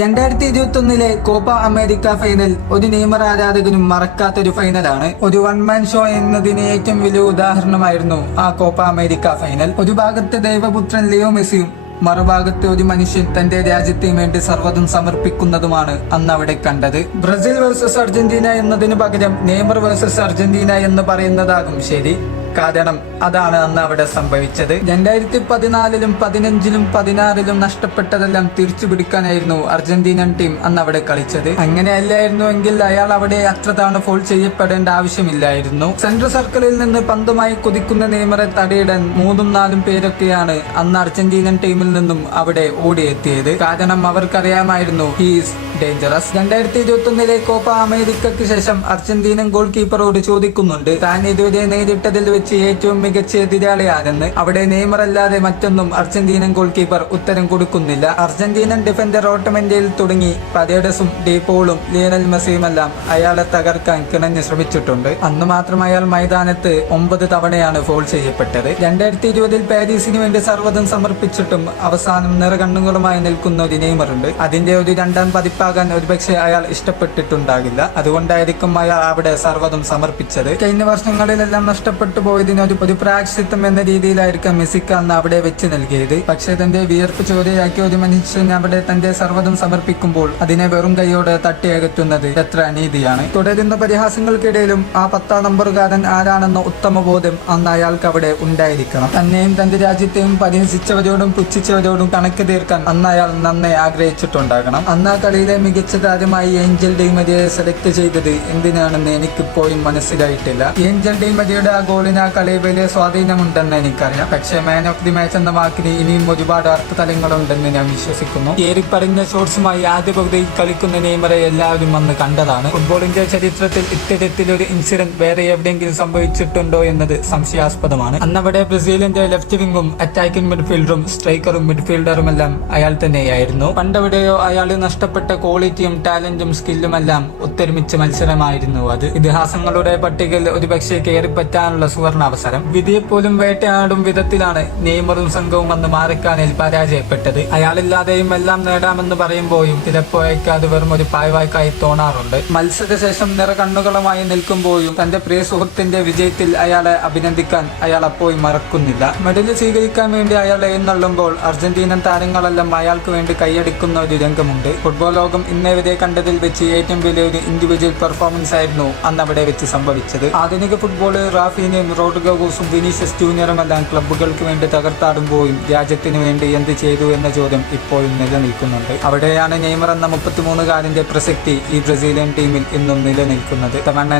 രണ്ടായിരത്തി ഇരുപത്തി ഒന്നിലെ കോപ്പ അമേരിക്ക ഫൈനൽ ഒരു നെയ്മർ ആരാധകനും മറക്കാത്തൊരു ഫൈനലാണ് ഒരു വൺ മാൻ ഷോ എന്നതിന് ഏറ്റവും വലിയ ഉദാഹരണമായിരുന്നു ആ കോപ്പ അമേരിക്ക ഫൈനൽ ഒരു ഭാഗത്ത് ദൈവപുത്രൻ ലിയോ മെസ്സിയും മറുഭാഗത്ത് ഒരു മനുഷ്യൻ തന്റെ രാജ്യത്തിന് വേണ്ടി സർവതും സമർപ്പിക്കുന്നതുമാണ് അന്ന് അവിടെ കണ്ടത്. ബ്രസീൽ വേഴ്സസ് അർജന്റീന എന്നതിനു പകരം നെയ്മർ വേഴ്സസ് അർജന്റീന എന്ന് പറയുന്നതാകും ശരി. കാരണം അതാണ് അന്ന് അവിടെ സംഭവിച്ചത്. രണ്ടായിരത്തി പതിനാലിലും പതിനഞ്ചിലും പതിനാറിലും നഷ്ടപ്പെട്ടതെല്ലാം തിരിച്ചു പിടിക്കാനായിരുന്നു അർജന്റീനൻ ടീം അന്ന് അവിടെ കളിച്ചത്. അങ്ങനെയല്ലായിരുന്നു എങ്കിൽ അയാൾ അവിടെ അത്ര തവണ ഫോൾ ചെയ്യപ്പെടേണ്ട ആവശ്യമില്ലായിരുന്നു. സെൻട്രൽ സർക്കിളിൽ നിന്ന് പന്തുമായി കുതിക്കുന്ന നെയ്മറെ തടയിടാൻ മൂന്നും നാലും പേരൊക്കെയാണ് അന്ന് അർജന്റീനൻ ടീമിൽ നിന്നും അവിടെ ഓടിയെത്തിയത്. കാരണം അവർക്കറിയാമായിരുന്നു ഹീസ് ഡേഞ്ചറസ് രണ്ടായിരത്തി ഇരുപത്തി ഒന്നിലെ കോപ്പ അമേരിക്കയ്ക്ക് ശേഷം അർജന്റീനൻ ഗോൾ കീപ്പറോട് ചോദിക്കുന്നുണ്ട്. താൻ ഇതുവരെ നേരിട്ടതിൽ വെച്ച് ഏറ്റവും മികച്ച എതിരാളിയാണെന്ന് അവിടെ നെയ്മർ അല്ലാതെ മറ്റൊന്നും അർജന്റീനൻ ഗോൾ കീപ്പർ ഉത്തരം കൊടുക്കുന്നില്ല. അർജന്റീനൻ ഡിഫൻഡർ ഓട്ടമെന്റയിൽ തുടങ്ങി. പരേഡസും ഡീപോളും ലിയണൽ മെസ്സിയുമെല്ലാം അയാളെ തകർക്കാൻ കിണഞ്ഞു ശ്രമിച്ചിട്ടുണ്ട്. അന്ന് മാത്രം അയാൾ മൈതാനത്ത് ഒമ്പത് തവണയാണ് ഫോൾ ചെയ്യപ്പെട്ടത്. രണ്ടായിരത്തി ഇരുപതിൽ പാരീസിന് വേണ്ടി സർവതും സമർപ്പിച്ചിട്ടും അവസാനം നിറകണ്ണുകളുമായി നിൽക്കുന്ന ഒരു നെയ്മറുണ്ട്. അതിന്റെ ഒരു രണ്ടാം പതിപ്പാകാൻ ഒരുപക്ഷെ അയാൾ ഇഷ്ടപ്പെട്ടിട്ടുണ്ടാകില്ല. അതുകൊണ്ടായിരിക്കും അയാൾ അവിടെ സർവതും സമർപ്പിച്ചത്. കഴിഞ്ഞ വർഷങ്ങളിലെല്ലാം നഷ്ടപ്പെട്ടു പോയതിന് ഒരു പ്രാക്ഷിത്വം എന്ന രീതിയിലായിരിക്കും മെസ്സിക്ക് അന്ന് അവിടെ വെച്ച് നൽകിയത്. പക്ഷേ തന്റെ വിയർപ്പ് ചോരയാക്കിയ ഒരു മനുഷ്യൻ അവിടെ തന്റെ സർവതും സമർപ്പിക്കുമ്പോൾ അതിനെ വെറും കൈയോടെ തട്ടിയകറ്റുന്നത് എത്ര അനീതിയാണ്. തുടരുന്ന പരിഹാസങ്ങൾക്കിടയിലും ആ പത്താം നമ്പറുകാരൻ ആരാണെന്ന ഉത്തമ ബോധം അന്ന് അയാൾക്ക് അവിടെ ഉണ്ടായിരിക്കണം. തന്നെയും തന്റെ രാജ്യത്തെയും പരിഹസിച്ചവരോടും പുച്ഛിച്ചവരോടും കണക്ക് തീർക്കാൻ അന്ന് അയാൾ നന്നെ ആഗ്രഹിച്ചിട്ടുണ്ടാകണം. അന്ന് ആ കളിയിലെ മികച്ച താരമായി ഏഞ്ചൽ ഡെയ്മരിയെ സെലക്ട് ചെയ്തത് എന്തിനാണെന്ന് എനിക്കിപ്പോഴും മനസ്സിലായിട്ടില്ല. ഏഞ്ചൽ ഡെയ്മരിയുടെ ആ ഗോളിന് ആ കളിയിൽ വലിയ സ്വാധീനമുണ്ടെന്ന് എനിക്കറിയാം. പക്ഷേ മാൻ ഓഫ് ദി മാച്ച് എന്ന വാക്കിന് ഇനിയും ഒരുപാട് അർത്ഥതലങ്ങളുണ്ടെന്ന് ഞാൻ വിശ്വസിക്കുന്നു. ഏറി പറഞ്ഞ ഷോട്ട്സുമായി ആദ്യ പകുതിയിൽ കളിക്കുന്ന നെയ്മറെ എല്ലാവരും വന്ന് കണ്ടതാണ്. ഫുട്ബോളിന്റെ ചരിത്രത്തിൽ ഇത്തരത്തിലൊരു ഇൻസിഡന്റ് വേറെ എവിടെയെങ്കിലും സംഭവിച്ചിട്ടുണ്ടോ എന്നത് സംശയാസ്പദമാണ്. അന്നവിടെ ബ്രസീലിന്റെ ലെഫ്റ്റ് വിംഗും അറ്റാക്കിംഗ് മിഡ്ഫീൽഡറും സ്ട്രൈക്കറും മിഡ്ഫീൽഡറും എല്ലാം അയാൾ തന്നെയായിരുന്നു. പണ്ടെവിടെയോ അയാൾ നഷ്ടപ്പെട്ട ക്വാളിറ്റിയും ടാലന്റും സ്കില്ലും എല്ലാം ഒത്തൊരുമിച്ച മത്സരമായിരുന്നു അത്. ഇതിഹാസങ്ങളുടെ പട്ടികയിൽ ഒരുപക്ഷെ കയറിപ്പറ്റാനുള്ള സുവർണ അവസരം. വിധിയെപ്പോലും വേട്ടയാടും വിധത്തിലാണ് നെയ്മറും സംഘവും അന്ന് മാറിക്കാനിൽ പരാജയപ്പെട്ടത്. അയാളില്ലാതെയും എല്ലാം നേടാമെന്ന് പറയുമ്പോഴും ചിലപ്പോഴേക്ക് അത് വെറും ഒരു പായ്വായ്ക്കായി തോന്നാറുണ്ട്. മത്സരശേഷം നിറ കണ്ണുകളുമായി നിൽക്കുമ്പോഴും തന്റെ പ്രിയ സുഹൃത്തിന്റെ വിജയത്തിൽ അയാളെ അഭിനന്ദിക്കാൻ അയാൾ അപ്പോഴും മറക്കുന്നില്ല. മെഡൽ സ്വീകരിക്കാൻ വേണ്ടി അയാൾ എഴുന്നള്ളുമ്പോൾ അർജന്റീനൻ താരങ്ങളെല്ലാം അയാൾക്ക് വേണ്ടി കൈയടിക്കുന്ന ഒരു രംഗമുണ്ട്. ഫുട്ബോൾ ലോകം ഇന്നെവിടെ കണ്ടതിൽ വെച്ച് ഏറ്റവും വലിയൊരു ഇൻഡിവിജ്വൽ പെർഫോമൻസ് ആയിരുന്നു അന്ന് അവിടെ വെച്ച് സംഭവിച്ചത്. ആധുനിക ഫുട്ബോൾ റാഫീനയും റോഡ്ഗോസും വിനീഷ്യസ് ജൂനിയറും എല്ലാം ക്ലബ്ബുകൾക്ക് വേണ്ടി തകർത്താടുമ്പോഴും രാജ്യത്തിന് വേണ്ടി എന്ത് ചെയ്തു എന്ന ചോദ്യം ഇപ്പോഴും നിലനിൽക്കുന്നുണ്ട്. അവിടെയാണ് നെയ്മർ എന്ന മുപ്പത്തിമൂന്നുകാരന്റെ പ്രസക്തി ഈ ബ്രസീലിയൻ ടീമിൽ ഇന്നും നിലനിൽക്കുന്നത്. തമണ്ണ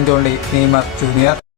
നെയ്മർ ജൂനിയർ.